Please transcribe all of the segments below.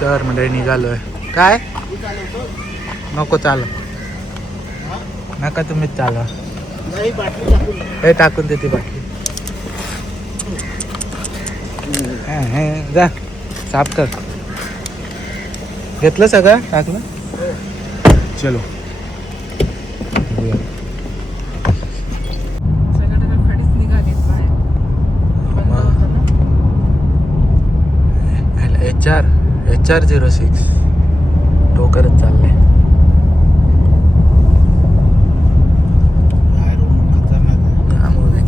तर म्हणजे निघालोय. काय नको चाल नका तुम्हीच चालवा. हे टाकून देते बाटली. जा साफ कर. घेतलं सगळं टाकलं. चलो HR06 टोकरच चाललंय.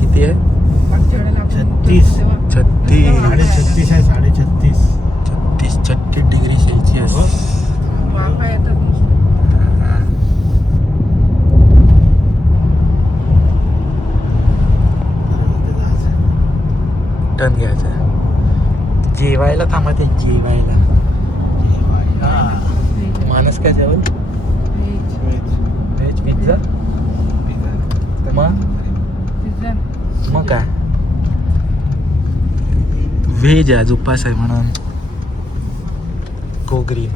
किती आहे? 36 डिग्री सेल्सिअस. टन घ्यायचं. जेवायला थांबते. जेवायला माणूस काय जेवण? Veg pizza. मग काय व्हेज आहे. उपास आहे म्हणून. Go green.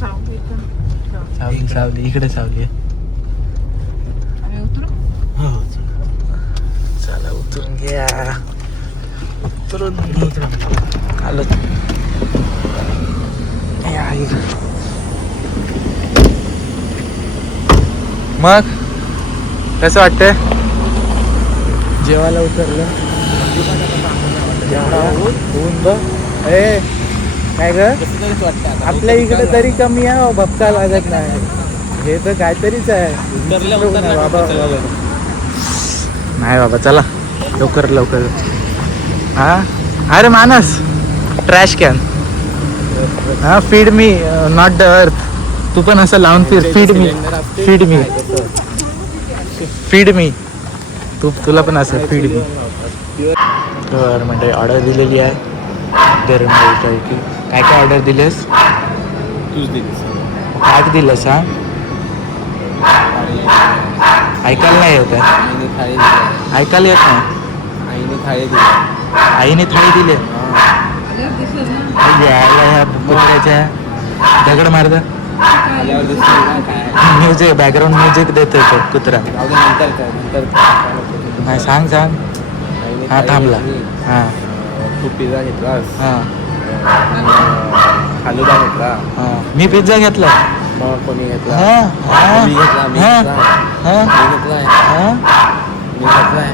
सावली सावली इकडे सावली. चला उतरून घ्या. उतरून आलो. मग कसं वाटतंय? जेवायला उतरलं. ऊन बघ. काय ग आपल्या इकडे तरी कमी आहे. भपका लागत नाही. हे तर काहीतरीच आहे. बाबा नाही बाबा चला लवकर लवकर. हा अरे मानस ट्रॅश कॅन. हा feed me not the earth. तू पण असं लावून फिर. Feed me feed me feed me. तुला पण असं फीड मी. तर म्हणजे ऑर्डर दिलेली आहे. गरम की काय काय ऑर्डर दिलेस? तूच दिलीस. काय दिलंस? हा ऐकायला नाही येत आहे. ऐकायला येत नाही. आईने थाळी दिली. आईने थाळी दिली. यायला ह्या कुत्र्याच्या दगड मारदा. म्युझिक बॅकग्राऊंड म्युझिक देतोय तो कुत्रा. नाही सांग सांग. हा थांबला. हां तू पिझ्झा घेतलास. हां फालुदा घेतला. हां मी पिझ्झा घेतला. मग कोणी घेतला? हां मी घेतला. मी हां घेतलाय. हां मी घेतलाय.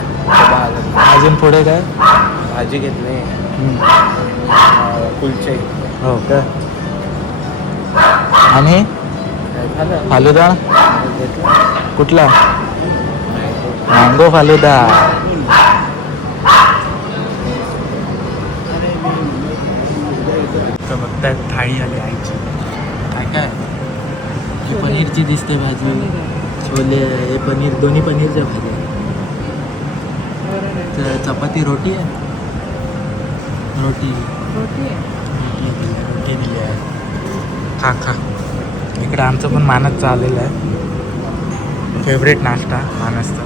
अजून पुढे काय? भाजी घेतली. कुलचे. हो का? आणि फालुदा घेतला. कुठला? मँगो फालुदा. बघताय थाळी आली आईची. काय काय पनीरची दिसते भाजी. छोले हे पनीर दोन्ही पनीरच्या भाज्या. तर चपाती रोटी आहे. रोटी दिली आहे. खा खा. इकडे आमचं पण मानसचं आलेलं आहे. फेवरेट नाश्ता मानसचा.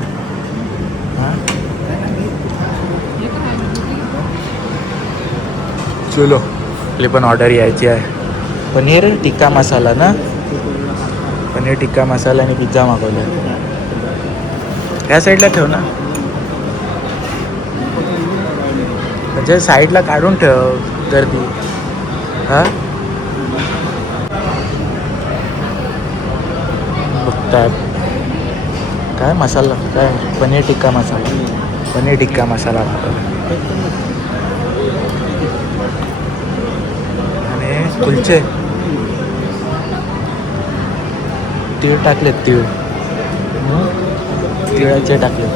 हां चलो आपली पण ऑर्डर यायची आहे. पनीर टिक्का मसाला ना. पनीर टिक्का मसाला आणि पिझ्झा मागवला. या साईडला ठेव ना. म्हणजे साईडला काढून ठेव गर्दी. हां बघताय काय मसाला काय पनीर टिक्का मसाला. पनीर टिक्का मसाला मागवला. आणि कुलचे तीळ टाकलेत. तीळ तिळाचे टाकले.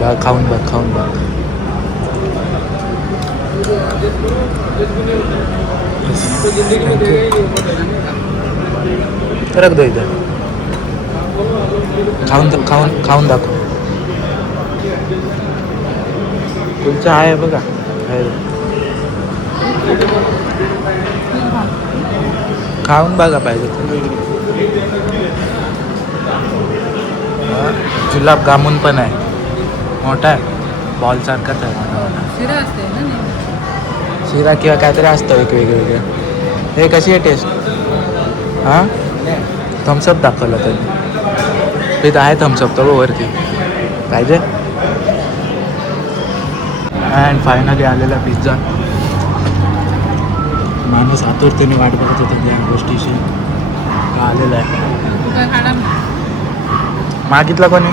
बघ खाऊन बघ खाऊन बघ. रख दो इधर. खाऊन दाखव. कुलचा आहे बघा. खाऊन बघा पाहिजे. जुलाब जामुन पण आहे. मोठा आहे. बॉल सारखाच आहे. शिरा किंवा काहीतरी असतं एक वेगवेगळं. हे कशी आहे टेस्ट? हां थम्सअप दाखवलं त्यांनी. तिथं आहे थम्सअप तो वरती पाहिजे. अँड फायनली आलेला पिझ्झा. माणूस आतुरतेने वाट बघत होता त्या गोष्टीची. आलेला आहे. मागितला कोणी?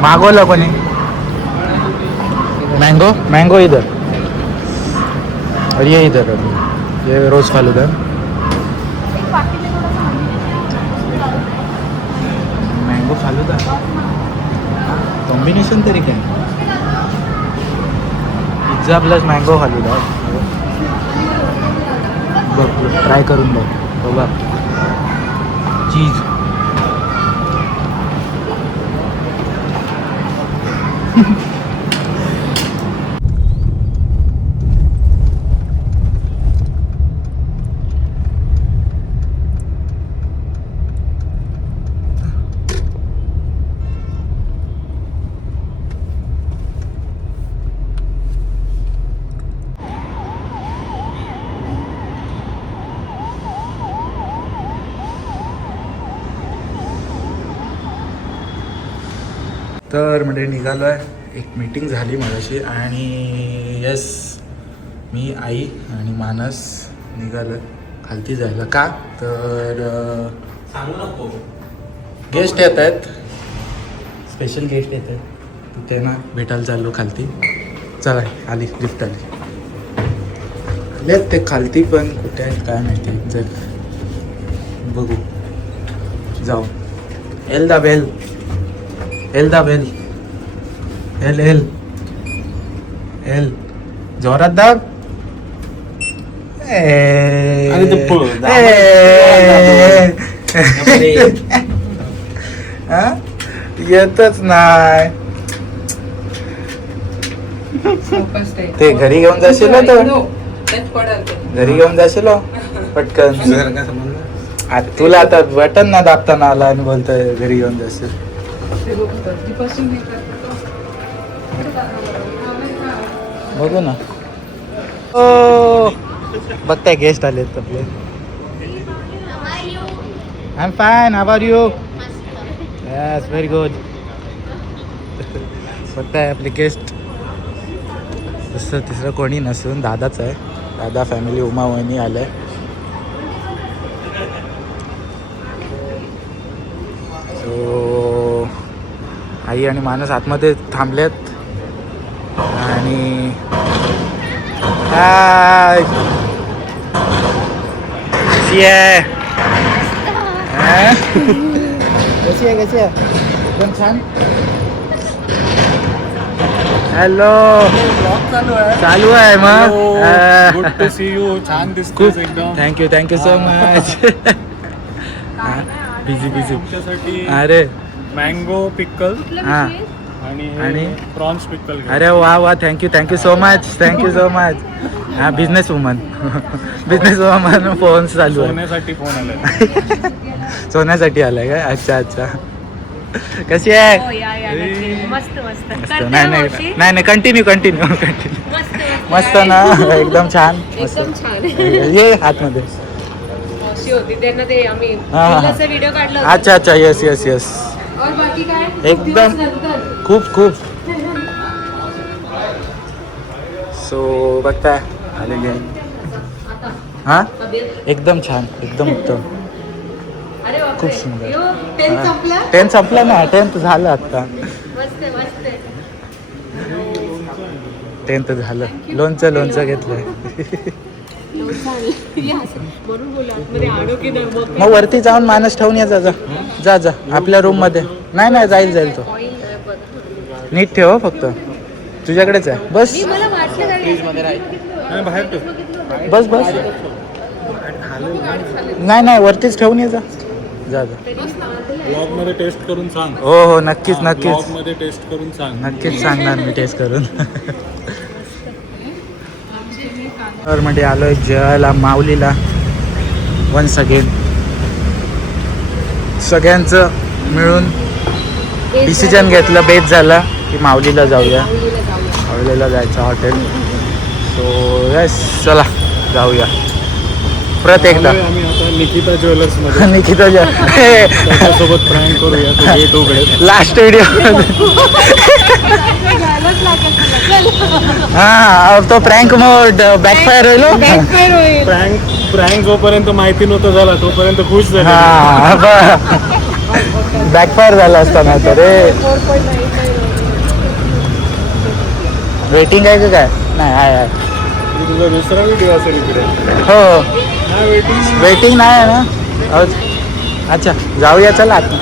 मागवला कोणी? मैंगो मैंगो इधर और ये इधर ये रोज फालूदा. मैंगो फालूदा कॉम्बिनेशन तरी काय? Pizza plus mango falooda. बघ ट्राय करून बघ. बघा चीज. तर म्हणजे निघालो आहे. एक मीटिंग झाली मगाशी आणि यस मी आई आणि मानस निघालो खालती जायला. का तर सांगू नको. गेस्ट येत आहेत. स्पेशल गेस्ट येत आहेत. तिथे ना भेटायला चाललो खालती. चला आली लिफ्ट आली. आलेत ते खालती पण कुठे आहेत काय माहिती. जर बघू जाऊ. एल दा बेल एल दा बेल एल एल एल जोरात दाब. येतच नाही. ते घरी घेऊन जाशील ना तो. घरी घेऊन जाशील पटकन. तुला आता बटन ना दाबताना आला आणि बोलतोय घरी घेऊन जाशील. बघू ना. ओ बघताय गेस्ट आलेत आपले. I am fine. How are you? Yes very good. बघताय आपले गेस्ट. दुसरं तिसरं कोणी नसून दादाच आहे. दादा फॅमिली उमा वहिनी आलंय. सो आई आणि मानस आतमध्ये थांबलेत. आणि हाय कशी आहे? कशी आहे कशी आहे? एकदम छान. हॅलो चालू आहे मग. Good to see you. छान दिसतोस एकदम. Thank you so much. बिझी तुमच्यासाठी अरे मँगो पिकल हां आणि प्रॉन्स पिकल. अरे वा थँक्यू सो मच. हा बिझनेस वुमन फोन चालू आहे. सोन्यासाठी फोन आलाय. सोन्यासाठी आलाय काय? अच्छा कशी आहे? मस्त मस्त. नाही कंटिन्यू मस्त ना. एकदम छान. एकदम छान. ये आतमध्ये. अशी होती त्यांना ते आम्ही हा. व्हिडिओ काढला होता. अच्छा यस और बाकी काय एकदम खूप सो बघताय आलेली आहे. हां एकदम छान एकदम उत्तम. अरे बापरे. खूप सुंदर. यो, 10th संपला? 10th संपलं ना. 10th झालं आता. मस्त मस्त. 10th झालं. लोणचं घेतलंय. म्हणून बोला आतमध्ये आणू की नाही मग. मग वरती जाऊन मानस ठेवून या. जा आपल्या रूम मध्ये. नाही जाईल तो. नीट ठेव फक्त. तुझ्याकडेच आहे बस. मला वाटलं नाही बाहेर ठेव. बस नाही वरतीच ठेवून ये. जा ब्लॉग मध्ये टेस्ट करून सांग. हो नक्कीच ब्लॉग मध्ये टेस्ट करून सांग. नक्कीच सांगणार मी टेस्ट करून. तर मध्ये आलोय जेवायला माऊलीला. वन्स अगेन सगळ्यांचं मिळून डिसिजन घेतलं. बेस झाला की माऊलीला जाऊया. माऊलीला जायचं हॉटेल. सो यस चला जाऊया परत एकदा आम्ही आता निकिता ज्वेलर्स मध्ये निकिता त्याच्यासोबत प्रँक करूया तो गेट उघडेल. लास्ट व्हिडिओ जायलाच लागेल तुला. चल. हा तो प्रँक मोड बॅकफायर होईल हो. Backfire होईल. प्रँक जोपर्यंत माहिती नव्हतं झाला तोपर्यंत खुश झाले. हा बॅकफायर झाला असता ना तर रे 4.95. वेटिंग आहे का काय नाही आहे तुझा दुसरा व्हिडिओ असेल इकडे. हो हा वेटिंग. वेटिंग नाही आहे ना अहो, अच्छा जाऊया चला आता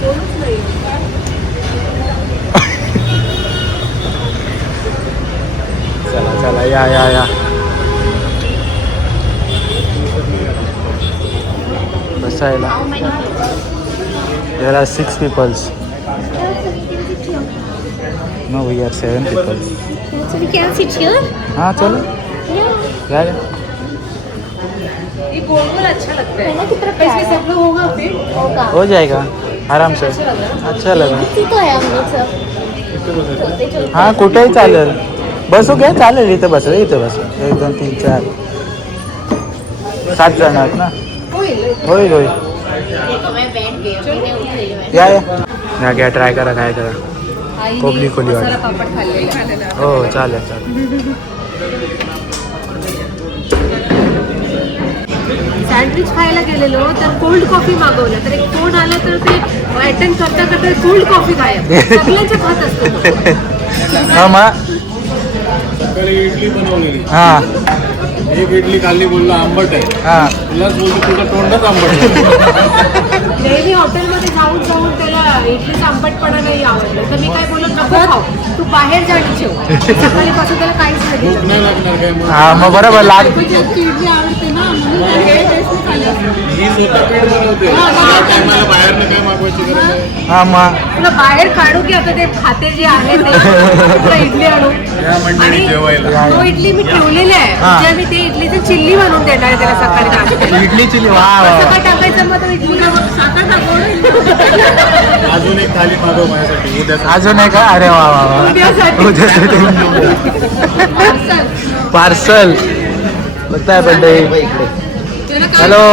कोणच नाही. चला चला या या या बसायला there are 6 peoples no we are 7 peoples So we can sit here? हाँ चलो Yeah. या या ये गोल गोल अच्छा लगता है. इसमें सब लोग होगा फिर. होगा. हो जाएगा आराम से अच्छा लगा तो है हम लोग सब. हां कुठेही चालेल बसू घ्या चालेल इथं बसू इथं बसू 1 2 3 4 7 जण आहेत ना होईल होईल या या घ्या ट्राय करा काय करा कोबली खोली वाट पापड खाल्लेला. हो चालेल चालेल सँडविच खायला गेलेलो तर कोल्ड कॉफी मागवलं तर एक फोन आला तर ते अटेंड करता करता कोल्ड कॉफी गायब. सगळ्यांच्या खात असतो. हां मग सकाळी इडली बनवलेली. हां एक इडली खाल्ली बोलला आंबट आहे. हां तुलाच बोलतो तुझं तोंडच आंबट आहे. नेहमी हॉटेलमध्ये जाऊन जाऊन त्याला इडलीचा आंबटपणा नाही आवडलं तर मी काय बोलत नको खाऊ तू बाहेर जा आणि जेव. सकाळीपासून त्याला काहीच नाही भूक दिलं. नाही लागणार काय मग. हां मग बरोबर लाग इडली आवडते ना म्हणून त्याला टेस्ट खाल्लं. ही स्वतः पीठ बनवते. काय मला बाहेरनं काय मागवायची गरज नाही. हां मग तुला बाहेर काढू की आता ते खाते जे आहे ते तुला इडली आणू. या मंडळी आणि जेवायला. तो इडली मी ठेवलेला आहे हा. म्हणजे मी ते इडलीचं चिल्ली बनवून देणार आहे त्याला सकाळी नाश्त्याला. इडली चिली वा कसं काय टाकायचं मग तो इडली साखर टाकून अजून एक थाली मागव माझ्यासाठी उद्या. अजून आहे का अरे वा वा वा उद्यासाठी. पार्सल बघताय बड्डे हॅलो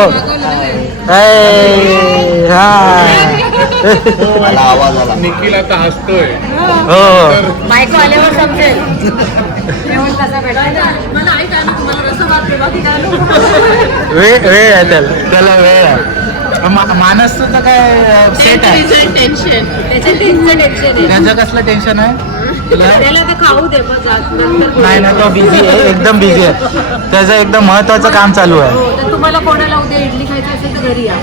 हा निखिल आता हसतोय. हो बायको आल्यावर समजेल जेवण कसं भेटायचं. मला ऐक आम्ही तुम्हाला रस्सा भात देवा की काय आणू? वेळ आहे त्याला वेळ आहे मानसचं तर काय सेट आहे टेन्शन त्याचं टेन्शन आहे. त्याचं कसलं टेन्शन आहे तुला त्याला ते खाऊ दे मग नंतर नाही ना तो बिझी आहे एकदम बिझी आहे त्याचं एकदम महत्वाचं काम चालू आहे हो तर तुम्हाला कोणाला उद्या इडली खायची असेल तर घरी या.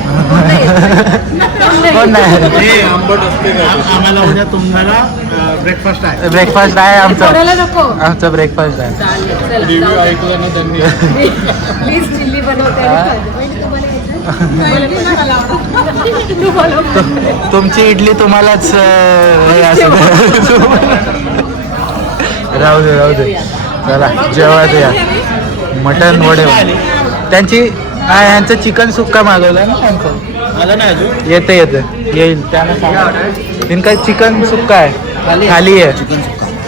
कोण नाही हे आंबट असते का? आम्हाला उद्या तुम्हाला ब्रेकफास्ट आहे कोणाला आमचा नको. आमचा ब्रेकफास्ट आहे चालेल चला रिव्ह्यू जाऊ. ऐकला ना त्यांनी. प्लीज चिल्ली बनवते आणि खाते. म्हणजे तुम्हाला यायचं? तुम्हाला तुमची इडली तुम्हालाच हे असं राहू दे चला जेवायचं या मटन वडे त्यांची ह्यांचं चिकन सुक्का मागवलं ना त्यांचं आलं नाही अजून. येतं येईल त्यांना सांगा इनका चिकन सुक्का आहे थाली आहे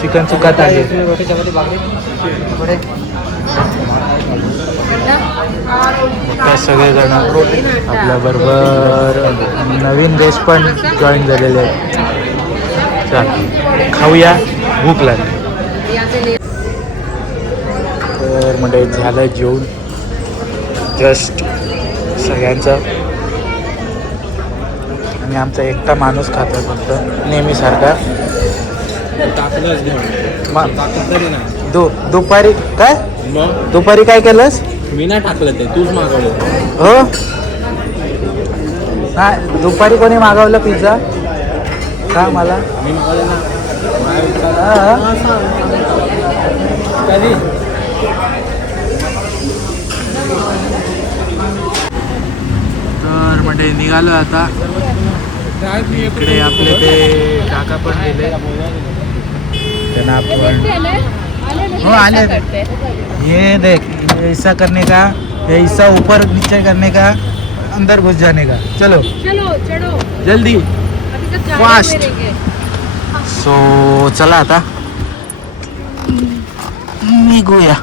चिकन सुक्का थाली काय सगळेजण आपल्याबरोबर नवीन देश पण जॉईन झालेले आहेत चल खाऊया भूक लागली तर म्हणजे झालं जेवून जस्ट सगळ्यांचं आणि आमचा एकटा माणूस खातो फक्त नेहमीसारखा टाकलंच नाही. दुपारी काय मग दुपारी काय केलंस मी नाही टाकलं ते तूच मागवलं. हो नाही दुपारी कोणी मागवलं पिझ्झा का मला मी मागवलं ना. हा. कधी तर म्हणजे निघालो आता इकडे आपले ते काका पण गेले त्यांना आपण हो आले ये देख ये ऐसा करने का ये ऐसा ऊपर नीचे करने का अंदर घुस जाने का चलो चलो चलो जल्दी अभी तक Fast. गाड़ी में रहेंगे. सो चला आता निघूया.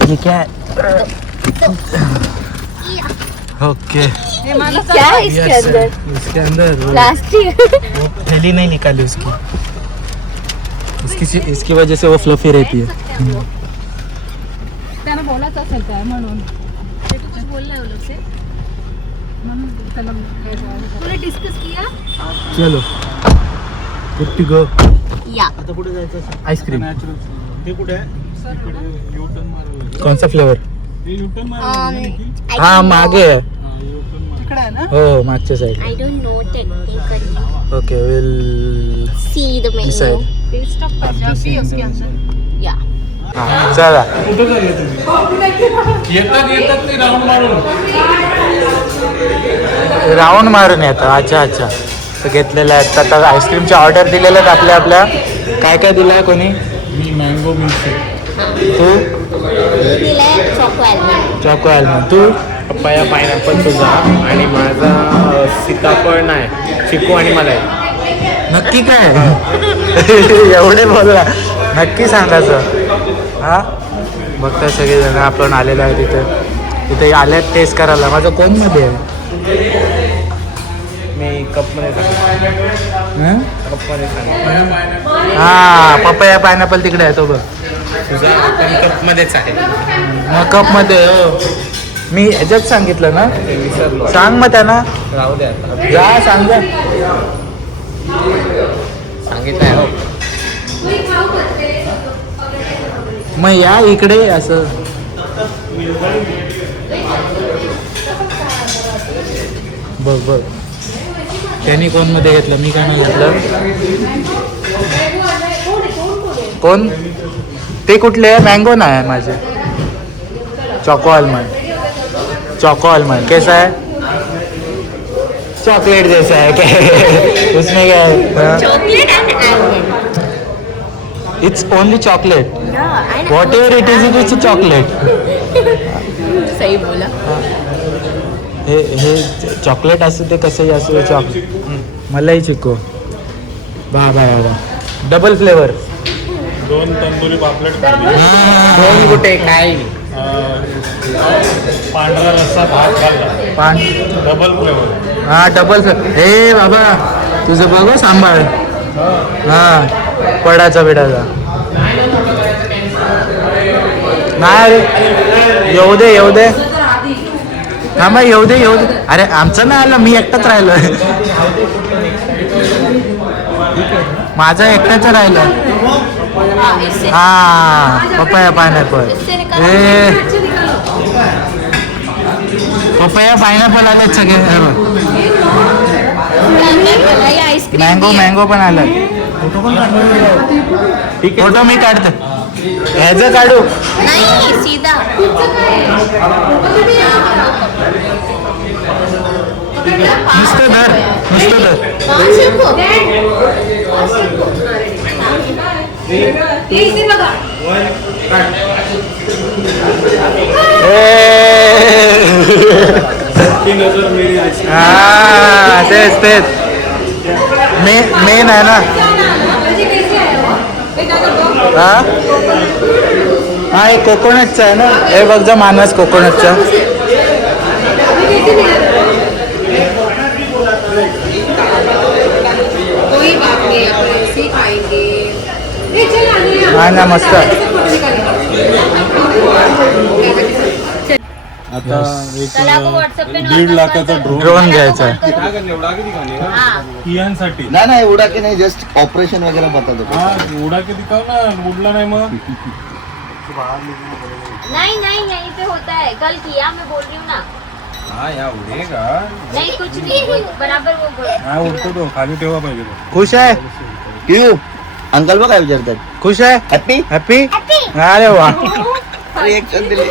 ठीक आहे. ओके. क्या है इसके अंदर? इसके अंदर प्लास्टिक. थैली नहीं निकाली इसकी वजह से वो फ्लफी रहती है. त्यानं बोलायचं असेल काय म्हणून तूने डिस्कस किया? चलो गुड टू गो. या. आता कुठे जायचं? आईस्क्रीम. ते कुठे आहे? इकडे U-turn मारायला. कौन सा फ्लेवर? हे U-turn मारायला की? हा मागे आहे. हा, U-turn मारायला. तिकडे आहे ना. हो मागच्या साईड. I don't know technically. Okay will See the menu. Decide. Taste of Punjabi उसके अंदर. या. चला कुठे चालले तुम्ही? येतात ते राऊंड मारून. राऊंड मारून येतं. अच्छा अच्छा तर घेतलेलं आहे. आता आईस्क्रीमची ऑर्डर दिलेल्या आहेत आपल्या. काय काय दिलं आहे कोणी? मी मँगो मिल्कशेक. तू दिलाय चॉको आल्मंड. Choco almond. तू पप्पाया पायनॅपल तुझा आणि माझा सीताफळ नाही चिकू आणि मलाई. नक्की काय एवढे बोलला नक्की सांगायचं. हा बघताय सगळेजण आपण आलेलो आहे तिथे आल्यात टेस्ट करायला. माझं कोणमध्ये आहे? मी कपमध्ये सांगितलं. हं? कपमध्ये सांगितलं. हा पपया पायनॅपल तिकडे आहे तो बघ. तुझा पण कपमध्येच आहे. मग कपमध्ये हो. मी ह्याच्यात सांगितलं ना. ते विसरलो. सांग मग त्यांना. राहू दे आता. जा सांग जा. सांगितलंय हो. मग या इकडे असं. बघ बघ त्यांनी कोण मध्ये घेतलं मी काय नाही घेतलं. कोण ते कुठले? मँगो नाही आहे माझे. Choco almond. चॉको आलमंड कैसा है? चॉकलेट जैसा है क्या? उसमें क्या है? Chocolate end almond. It's only chocolate. Yeah. What ever it is it is chocolate. सही बोला. हे चॉकलेट असू ते कसंही असू दे. चॉकलेट मलाही चिको. बा बा बा डबल फ्लेवर. 2 तंदुरी पापलेट खाल्ली. दोन कुठे काय? पांढरा रस्सा भात खाल्ला. Double flavour. हा डबल फ्लेवर. हे बाबा तुझं बघ सांभाळ. हा पडाचा बिडाचा नाही रे. येऊ दे हा मग येऊ दे. अरे आमचं नाही आलं. मी एकटाच राहिलो. माझा एकटाच राहिलं. हा पपया पायनॅपल. पपया पायनॅपल आलेत सगळे. मँगो पण आलं. फोटो मी काढतो. ह्याचं काढू. नाही सीधा. नुसतं धर. हा तेच मेन आहे ना. हा एक कोकोनटचा आहे ना. हे बघ जा मानस कोकोनटचा. हा ना मस्त. आता एक 1.5 लाखाचा ड्रोन घ्यायचा आहे. कियांसाठी. नहीं उड़ा के नहीं, जस्ट ऑपरेशन वगैरह बता दो. हा उडा के दिखाव ना. उडला नाही मग. नहीं यहीं पे होता है. कल किया मैं बोल रही हूँ ना. हा या उडेगा. नहीं कुछ नहीं बराबर वो. हा उडतो तो. खाली ठेवा पाहिजे तो. खुश आहे? क्यों अंकल बघा विचारतात. खुश आहे? Happy happy. अरे वा. रिएक्शन दिली.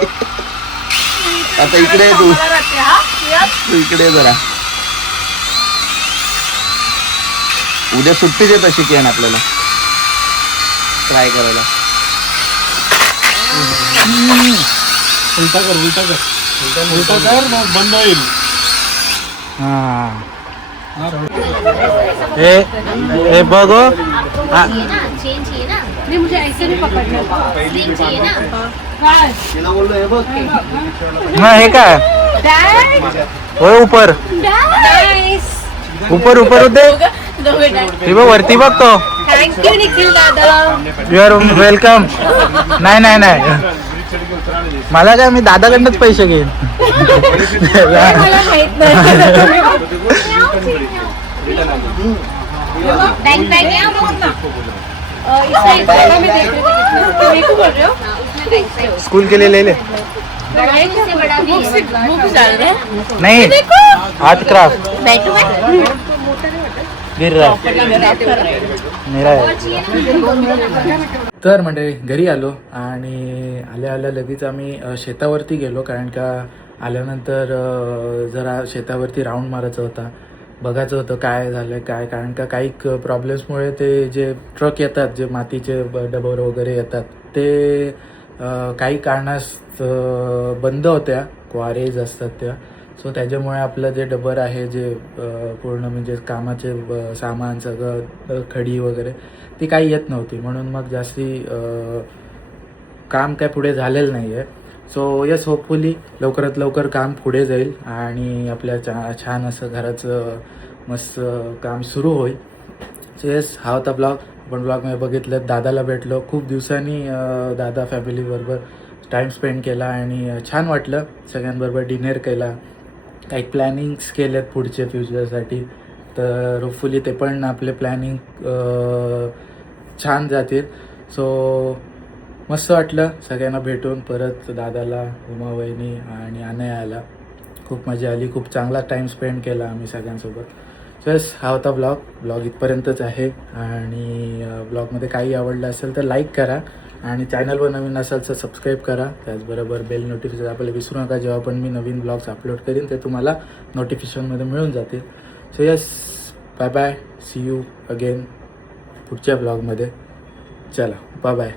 आता इकडे ये तू इकडे जरा. उद्या सुट्टीच आहे तशी कियान आपल्याला ट्राय करायला. उलटा कर मग बंद होईल. हा ए बघो हा, नहीं मुझे ऐसे भी पकड़ना मग हे काय होय ऊपर ऊपर ऊपर होते हे बघ वरती बघतो थँक्यू निखिल दादा. You are welcome. नाही नाही नाही मला काय मी दादाकडनंच पैसे घेईन. मला माहित नाही. बँक बॅग देखो बोल रहे हो स्कूल के लिए ले ले. नहीं आर्ट क्राफ्ट गिर रहा है. मेरा है. तर म्हणजे घरी आलो आणि आल्या आल्या लगेच आम्ही शेतावरती गेलो कारण का आल्यानंतर जरा शेतावरती राऊंड मारायचा होता, बघायचं होतं काय झालं काय, कारण का काही प्रॉब्लेम्समुळे ते जे ट्रक येतात जे मातीचे डबर वगैरे येतात ते काही कारणास बंद होत्या, क्वारेज असतात त्या. सो त्याच्यामुळे आपलं जे डबर आहे जे पूर्ण म्हणजे कामाचे सामान सगळं खडी वगैरे ती काही येत नव्हती, म्हणून मग जास्ती काम काय पुढे झालेलं नाही आहे. सो यस होपफुली लवकरात लवकर काम पुढे जाईल आणि आपल्या छान असं घराचं मस्त काम सुरू होईल. सो येस हा होता ब्लॉग. आपण ब्लॉगमध्ये बघितलं दादाला भेटलो, खूप दिवसांनी दादा फॅमिलीबरोबर टाईम स्पेंड केला आणि छान वाटलं. सगळ्यांबरोबर डिनर केला, काही प्लॅनिंग्स केलेत पुढचे फ्युचरसाठी, तर होपफुली ते पण आपले प्लॅनिंग छान जातील. सो मस्त वाटलं सगळ्यांना भेटून, परत दादाला, उमा वहिनी आणि अनयाला खूप मजा आली, खूप चांगला टाईम स्पेंड केला आम्ही सगळ्यांसोबत. सो यस हा होता ब्लॉग इथपर्यंतच आहे आणि ब्लॉगमध्ये काही आवडलं असेल तर लाईक करा आणि चॅनलवर नवीन असाल तर सबस्क्राईब करा. त्याचबरोबर बेल नोटिफिकेशन आपल्याला विसरू नका, जेव्हा पण मी नवीन ब्लॉग्स अपलोड करीन ते तुम्हाला नोटिफिकेशनमध्ये मिळून जातील. So yes bye bye, see you again पुढच्या ब्लॉगमध्ये. चला बाय बाय.